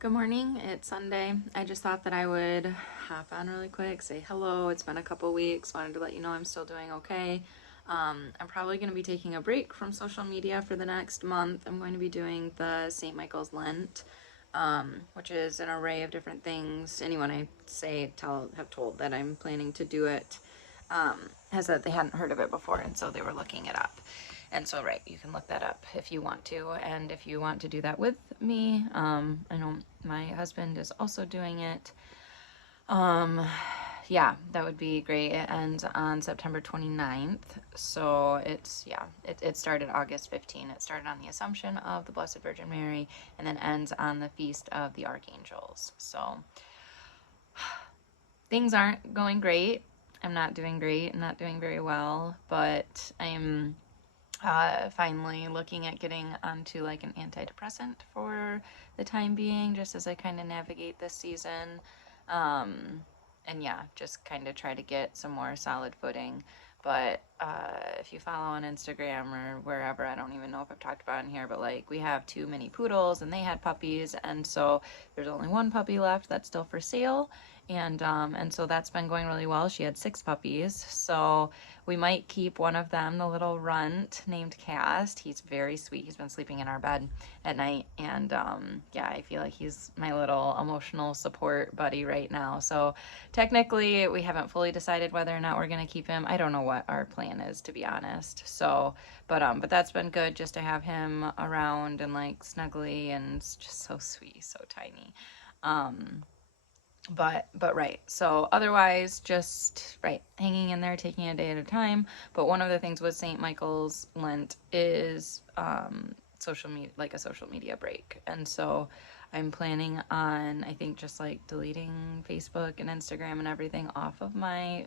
Good morning, it's Sunday. I just thought that I would hop on really quick, say hello. It's been a couple weeks, wanted to let you know I'm still doing okay. I'm probably going to be taking a break from social media for the next month. I'm going to be doing the St. Michael's Lent, which is an array of different things. Anyone I have told that I'm planning to do it has said they hadn't heard of it before, and so they were looking it up. And so, right, you can look that up if you want to. And if you want to do that with me, I know my husband is also doing it. Um, yeah, that would be great. It ends on September 29th. So it started August 15th. It started on the Assumption of the Blessed Virgin Mary and then ends on the Feast of the Archangels. So things aren't going great. I'm not doing great. I'm not doing very well, but I am finally looking at getting onto like an antidepressant for the time being, just as I kind of navigate this season. And yeah, just kind of try to get some more solid footing. But if you follow on Instagram or wherever, I don't even know if I've talked about it in here, but like we have two mini poodles and they had puppies, and so there's only one puppy left that's still for sale. And so that's been going really well. She had 6 puppies, so we might keep one of them, the little runt named Cast. He's very sweet. He's been sleeping in our bed at night, and yeah, I feel like he's my little emotional support buddy right now. So technically, we haven't fully decided whether or not we're gonna keep him. I don't know what our plan is, to be honest. So, but that's been good just to have him around and like snuggly, and it's just so sweet, so tiny. Um, but right, so otherwise just right, hanging in there, taking a day at a time. But one of the things with St. Michael's Lent is social media, like a social media break. And so I'm planning on, I think, just like deleting Facebook and Instagram and everything off of my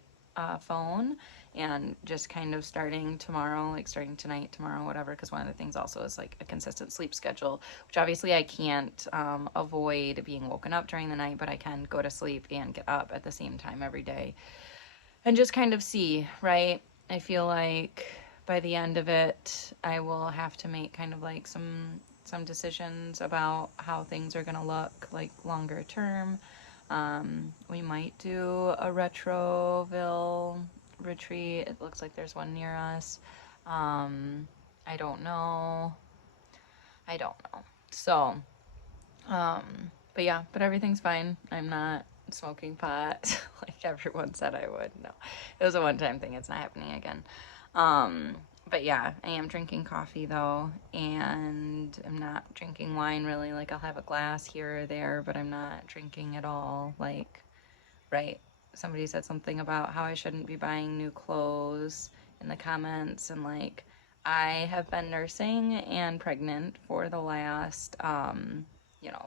phone, and just kind of starting tomorrow, like starting tonight, tomorrow, whatever. Because one of the things also is like a consistent sleep schedule, which obviously I can't avoid being woken up during the night, but I can go to sleep and get up at the same time every day, and just kind of see, right? I feel like by the end of it, I will have to make kind of like some decisions about how things are going to look like longer term. We might do a Retroville retreat. It looks like there's one near us. I don't know. I don't know. So, but yeah, but everything's fine. I'm not smoking pot like everyone said I would. No, it was a one-time thing. It's not happening again. Um, but yeah, I am drinking coffee though, and I'm not drinking wine really. Like I'll have a glass here or there, but I'm not drinking at all. Like, right? Somebody said something about how I shouldn't be buying new clothes in the comments, and like I have been nursing and pregnant for the last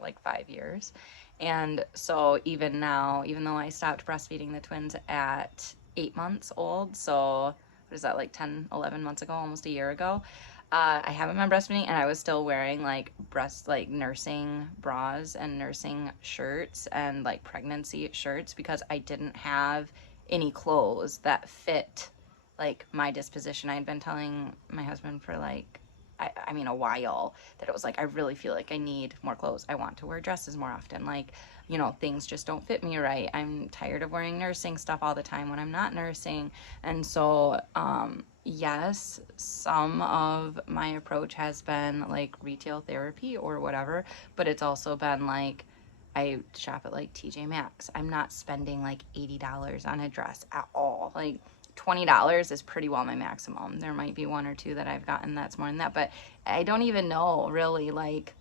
like 5 years. And so even now, even though I stopped breastfeeding the twins at 8 months old, so what is that, like 10, 11 months ago, almost a year ago, I haven't been breastfeeding, and I was still wearing like nursing bras and nursing shirts and like pregnancy shirts because I didn't have any clothes that fit like my disposition. I had been telling my husband for like, I mean, a while, that it was like, I really feel like I need more clothes. I want to wear dresses more often. Like, things just don't fit me right. I'm tired of wearing nursing stuff all the time when I'm not nursing. And so, yes, some of my approach has been like retail therapy or whatever, but it's also been like, I shop at like TJ Maxx. I'm not spending like $80 on a dress at all. Like, $20 is pretty well my maximum. There might be one or two that I've gotten that's more than that, but I don't even know really, like,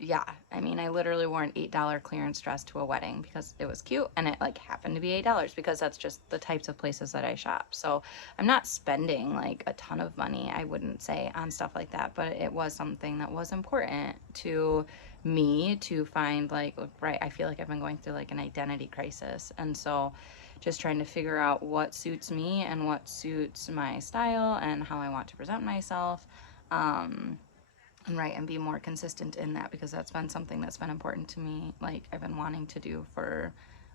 yeah, I mean, I literally wore an $8 clearance dress to a wedding because it was cute, and it like happened to be $8 because that's just the types of places that I shop. So I'm not spending like a ton of money, I wouldn't say, on stuff like that, but it was something that was important to me to find, like, right, I feel like I've been going through like an identity crisis, and so just trying to figure out what suits me and what suits my style and how I want to present myself. And right, and be more consistent in that, because that's been something that's been important to me, like I've been wanting to do for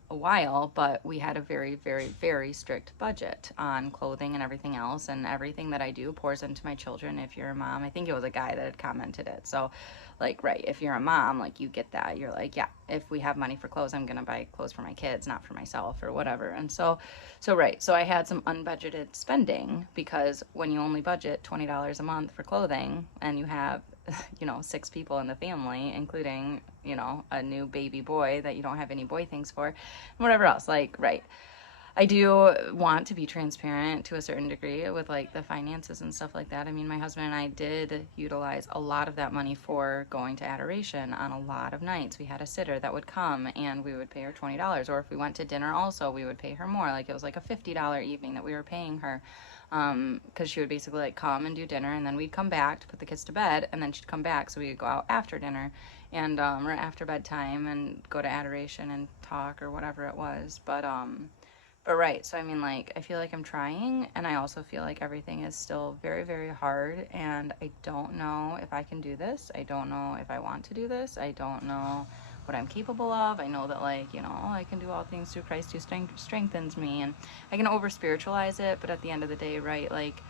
a while, but we had a very, very, very strict budget on clothing and everything else, and everything that I do pours into my children. If you're a mom, I think it was a guy that had commented it. So, like, right, if you're a mom, like, you get that. You're like, yeah, if we have money for clothes, I'm gonna buy clothes for my kids, not for myself or whatever. And right, so I had some unbudgeted spending, because when you only budget $20 a month for clothing and you have 6 people in the family, including, a new baby boy that you don't have any boy things for, and whatever else. Like, right. I do want to be transparent to a certain degree with like the finances and stuff like that. I mean, my husband and I did utilize a lot of that money for going to adoration on a lot of nights. We had a sitter that would come and we would pay her $20. Or if we went to dinner also, we would pay her more. Like, it was like a $50 evening that we were paying her. Because she would basically like come and do dinner, and then we'd come back to put the kids to bed, and then she'd come back, so we'd go out after dinner and or after bedtime and go to adoration and talk or whatever it was. But right, so I mean, like, I feel like I'm trying, and I also feel like everything is still very, very hard, and I don't know if I can do this. I don't know if I want to do this. I don't know what I'm capable of. I know that, like, I can do all things through Christ who strengthens me, and I can over spiritualize it, but at the end of the day, right, like,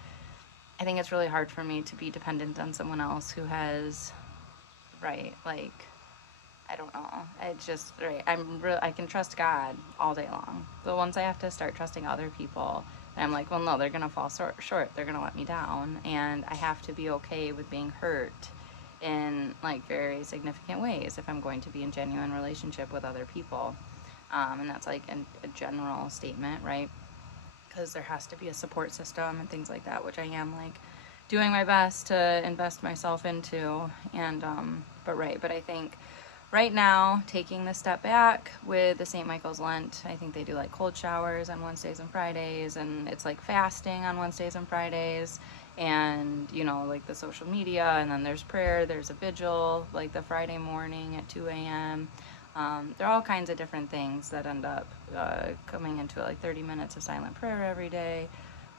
I think it's really hard for me to be dependent on someone else who has, right, like, I don't know. It's just, right, I can trust God all day long. But once I have to start trusting other people, and I'm like, well, no, they're gonna fall short. They're gonna let me down, and I have to be okay with being hurt in like very significant ways if I'm going to be in genuine relationship with other people. And that's like a general statement, right? Because there has to be a support system and things like that, which I am like doing my best to invest myself into. And but I think right now, taking the step back with the St. Michael's Lent, I think they do like cold showers on Wednesdays and Fridays, and it's like fasting on Wednesdays and Fridays, and like the social media, and then there's prayer, there's a vigil like the Friday morning at 2 a.m. There are all kinds of different things that end up coming into like 30 minutes of silent prayer every day.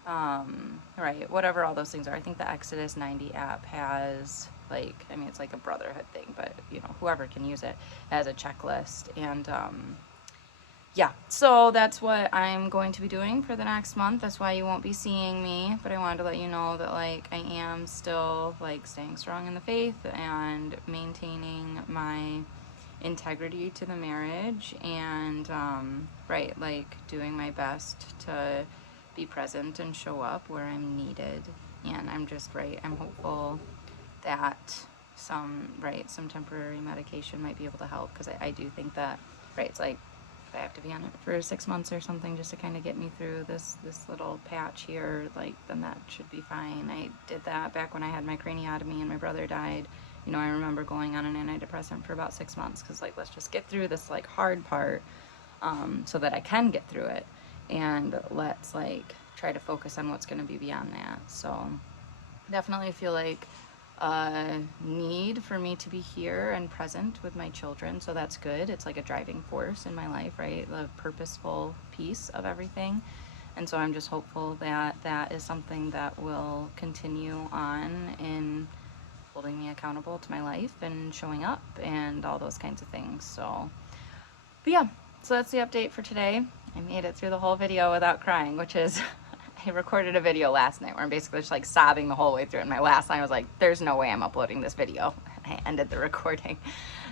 Right, whatever all those things are. I think the Exodus 90 app has, like, I mean, it's like a brotherhood thing, but whoever can use it as a checklist. And yeah, so that's what I'm going to be doing for the next month. That's why you won't be seeing me, but I wanted to let you know that, like, I am still like staying strong in the faith and maintaining my integrity to the marriage, and right, like doing my best to be present and show up where I'm needed. And I'm just, right, I'm hopeful that some temporary medication might be able to help, because I do think that, right, it's like if I have to be on it for 6 months or something just to kind of get me through this little patch here, like, then that should be fine. I did that back when I had my craniotomy and my brother died. I remember going on an antidepressant for about 6 months, because like, let's just get through this like hard part, so that I can get through it, and let's like try to focus on what's going to be beyond that. So definitely feel like a need for me to be here and present with my children, so that's good. It's like a driving force in my life, right? The purposeful piece of everything. And so I'm just hopeful that that is something that will continue on in holding me accountable to my life and showing up and all those kinds of things. So, but yeah, so that's the update for today. I made it through the whole video without crying, which is, I recorded a video last night where I'm basically just like sobbing the whole way through it. And my last line was like, there's no way I'm uploading this video. I ended the recording.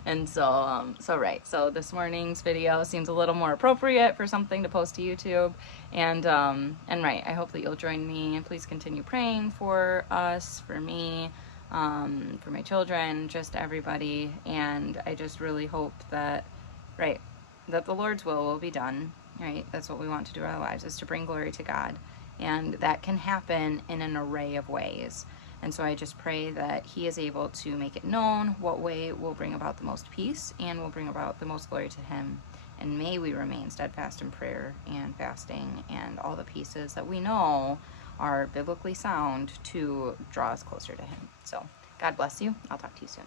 And so, so this morning's video seems a little more appropriate for something to post to YouTube. And right, I hope that you'll join me, and please continue praying for us, for me, for my children, just everybody. And I just really hope that, right, that the Lord's will be done, right? That's what we want to do in our lives, is to bring glory to God. And that can happen in an array of ways. And so I just pray that He is able to make it known what way will bring about the most peace and will bring about the most glory to Him. And may we remain steadfast in prayer and fasting and all the pieces that we know are biblically sound to draw us closer to Him. So God bless you. I'll talk to you soon.